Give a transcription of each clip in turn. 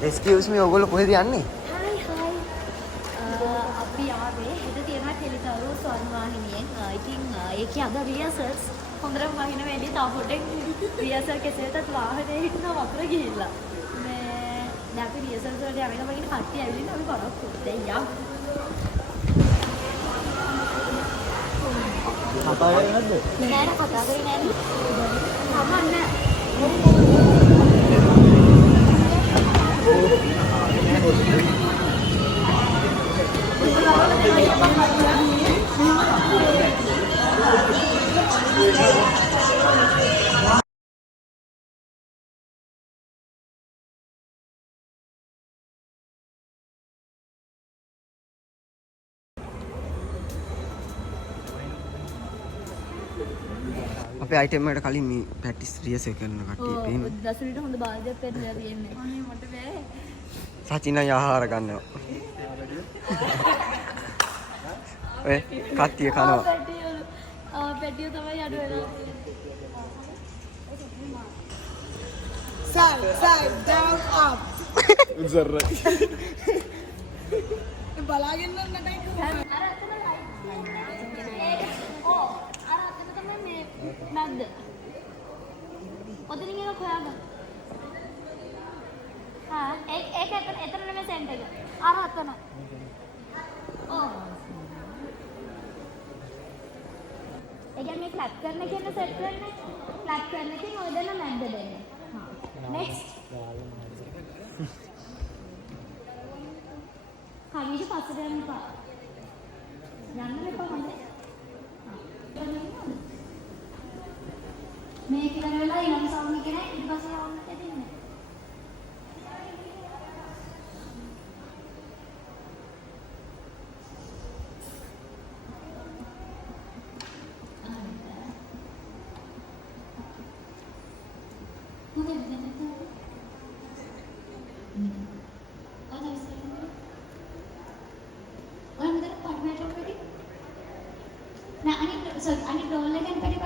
Excuse me, ඔයගොල්ලෝ කොහෙද යන්නේ? Hi hi. අපි ආවේ හෙට තියෙනවා ටෙලිකරු ස්වර්ණවාහිනියෙන්. ඉතින් ඒකේ අද රියසල්ස් හොඳටම වහින වෙන්නේ තා පොඩෙක් රියසල් කෙසේටත් වාහනේ හිටන වතුර ගිහිල්ලා. මේ දැන් අපි රියසල්ස් වලට යන ගමන් ඉන්න කට්ටිය ඇවිල්ලා අපි බලමු. දැන් යමු. කතා කරන්නේ නැද්ද? නෑ නෑ කතා කරේ නෑනේ. කමන්න. අපේ අයිටම් එකට කලින් මේ ප්‍රැක්ටිස් රියසල් කරන කට්ටිය පේනවා. දසුලිට හොඳ බාල්දියක් පෙන්නලා තියෙන්නේ. අනේ මට බෑ. සචින් අය ආහාර ගන්නවා. ඔය කට්ටිය කනවා. පැටිය තමයි අඩු වෙනවා. Side, down, up. උසරයි. බලාගෙන ඉන්නට අර අතන අර අතන තමයි මේ නැද්ද? ඔතනින් එක හොයාගන්න. ඒක එතන නෙමෙයි සෙන්ටර් එක. අර අතන. ඔව්. ඒ කියන්නේ ෆ්ලැට් කරන කියන සෙට් කරන්නේ. ෆ්ලැට් කරන එකෙන් ඔය දෙන්න නැද්ද දෙන්නේ. Next. කමිෂ පස්සට යන්න එපා. යන්න එපා හොඳයි. මේක ඉතන වෙලා ඊළඟ සවුන්ඩ් එක නෑ ඊට පස්සේ යවන්න දෙන්නේ. අනිත් ඩෝල් එකෙන් පැටි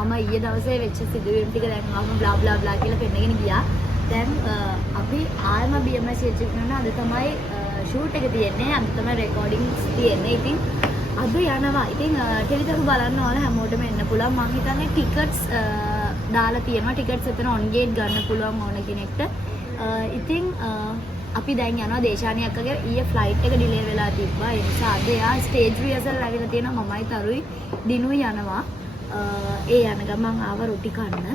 මම ඊයේ දවසේ වෙච්ච සිදුවීම් ටික දැන් ආවම බ්ලා බ්ලා බ්ලා කියලා පෙන්නගෙන ගියා. දැන් අපි ආයම BMS එකේ කරන අද තමයි ෂූට් එක තියෙන්නේ. අද තමයි රෙකෝඩින්ග්ස් තියෙන්නේ. ඉතින් අද යනවා. ඉතින් ටෙලිකරු බලන්න ඕන හැමෝටම එන්න පුළුවන්. මම හිතන්නේ ටිකට්ස් දාලා තියෙනවා. ටිකට්ස් එතන ඔන් ගේට් ගන්න පුළුවන් ඕන කෙනෙක්ට. ඉතින් අපි දැන් යනවා දේශානි අක්කගේ ඊයේ ෆ්ලයිට් එක ඩිලේ වෙලා තිබ්බා. ඒ නිසා අද යා ස්ටේජ් රිහර්සල් ඇවිල්ලා තියෙනවා. මමයි තරුයි දිනුයි යනවා. ඒ යන ගමන් ආව රොටි කන්න.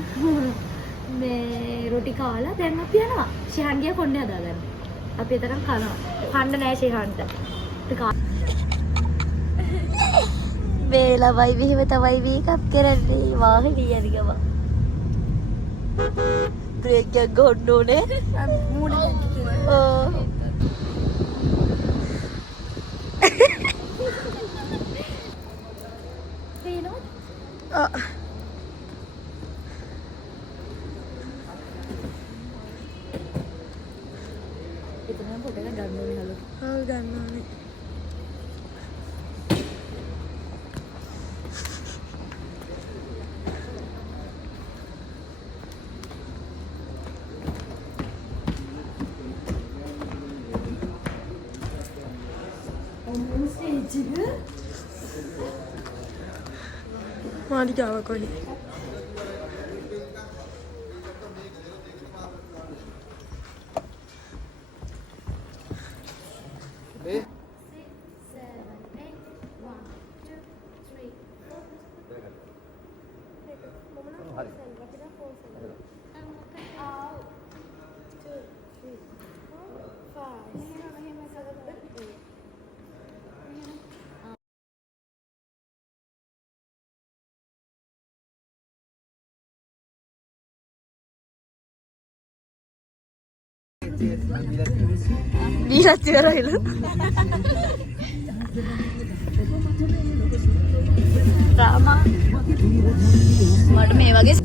මේ රොටි කාලා දැන් අපි යනවා. ශිහන් ගියා කොණ්ඩේ හදාගන්න. අපි එතන කනවා. කන්න නෑ ශිහන්ට. වේලවයි විහිව තමයි මේකප් කරන්නේ. වාහනේ යන ගමන්. බ්‍රේක් එක ගොන්න ඕනේ. මූණ දැක්කේ. Itu pokoknya gandul nih halo. Oh, gandul nih. Java coding. Dila tiarayla. Rama. මට මේ වගේ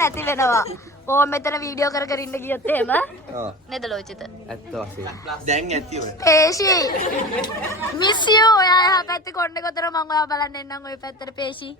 නැති වෙනවා. ඕම මෙතන වීඩියෝ කර කර ඉන්න ගියත් එහෙම. ඔව්. නේද ලෝචිත? ඇත්ත වශයෙන්. දැන් ඇති ඔය. පේෂි. Miss you. ඔයා එහා පැත්තේ කොණ්ඩේ කොතර මම ඔයා බලන්න එන්නම් ওই පැත්තට පේෂි.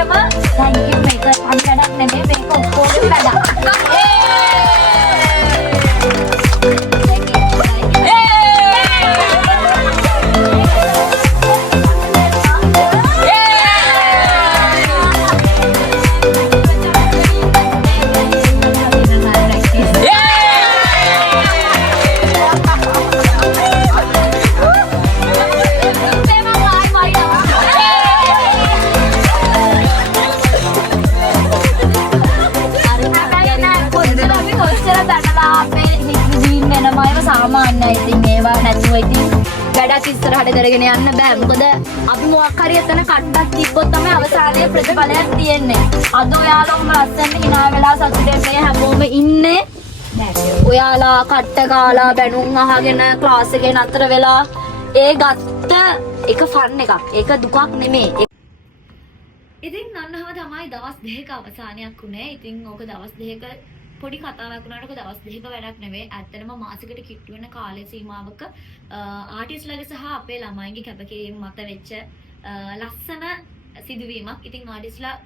ඔක්කොටම thank you මේක අනිත් වැඩක් නෙමෙයි මේක ඔක්කොගේ වැඩක්. සාමාන්‍යයි ඉතින් ඒවා නැතුව ඉතින් වැඩක් ඉස්සරහට කරගෙන යන්න බෑ. මොකද අපි මොකක් හරි එතන කඩක් තිබ්බොත් තමයි අවසානයේ ප්‍රතිඵලයක් තියෙන්නේ. අද ඔයාලම ලස්සනට hina වෙලා සතුටෙන් මේ හැමෝම ඉන්නේ. ඔයාලා කට්ට කාලා බැනුම් අහගෙන ක්ලාස් එකේ නතර වෙලා ඒ ගත්ත එක ෆන් එකක්. ඒක දුකක් නෙමෙයි. ඉතින් නන්නහම තමයි දවස් දෙකක අවසානයක් උනේ. ඉතින් ඕක දවස් දෙකක පොඩි කතාවක් වුණාට ඔක දවස් දෙකක වැඩක් නෙවෙයි. ඇත්තටම මාසෙකට කිට්ටු වෙන කාලය සීමාවක ආටිස්ට්ලාගේ සහ අපේ ළමයින්ගේ කැපකිරීම මත වෙච්ච ලස්සන සිදුවීමක්. ඉතින් ආටිස්ට්ලා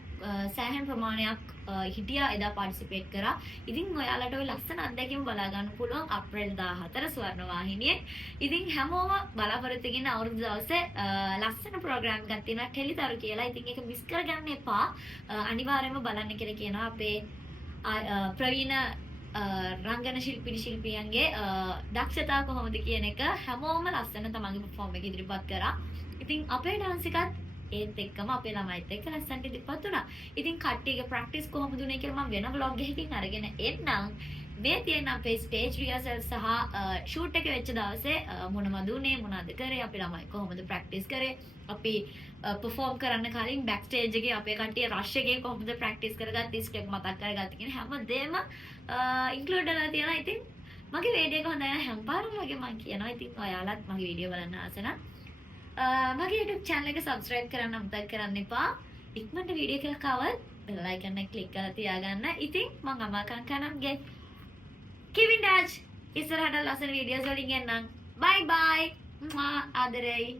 සෑහෙන ප්‍රමාණයක් හිටියා එදා පාටිසිපේට් කරා. ඉතින් ඔයාලට ওই ලස්සන අත්දැකීම බලා ගන්න පුළුවන් අප්‍රේල් 14 ස්වර්ණවාහිනියේ. ඉතින් හැමෝම බලාපොරොත්තු වෙන අවුරුදු දවසේ ලස්සන ප්‍රෝග්‍රෑම් එකක් තියෙනවා ටෙලිතරු කියලා. ඉතින් ඒක මිස් කරගන්න එපා. අනිවාර්යයෙන්ම බලන්න කියලා කියනවා අපේ ප්‍රවීණ රංගන ශිල්පියන්ගේ දක්ෂතා කොහොමද කියන එක හැමෝම ලස්සන තමන්ගේ perform එක ඉදිරිපත් කරා. ඉතින් අපේ dance එකත් ඒත් එක්කම අපේ ළමයිත් එක්ක ලස්සනට ඉදිරිපත් වුණා. ඉතින් කට්ටියගේ practice කොහොමද උනේ කියලා මම වෙන vlog එකකින් අරගෙන එන්නම්. මේ තියෙන අපේ stage rehearsal සහ shoot එක වෙච්ච දවසේ මොනවද උනේ මොනවද කරේ අපි ළමයි කොහොමද practice කරේ අපි perform කරන්න කලින් backstage එකේ අපේ කට්ටිය rush එකේ කොහොමද practice කරගත්තේ step මතක් කරගත්තේ කියන හැමදේම include කරලා තියෙනවා. ඉතින් මගේ වීඩියෝ එක හොඳයි නම් හැම්පාරම වගේ මම කියනවා. ඉතින් ඔයාලත් මගේ වීඩියෝ බලන්න ආස නම් මගේ YouTube channel එක subscribe කරන්න අමතක කරන්න එපා. ඉක්මනට වීඩියෝ එකක් ආවොත් bell icon එක click කරලා තියාගන්න. ඉතින් මම අමාකංකනම්ගේ Kevin Daj ඉස්සරහට ලස්සන වීඩියෝස් වලින් එන්නම්. bye bye. ආදරෙයි.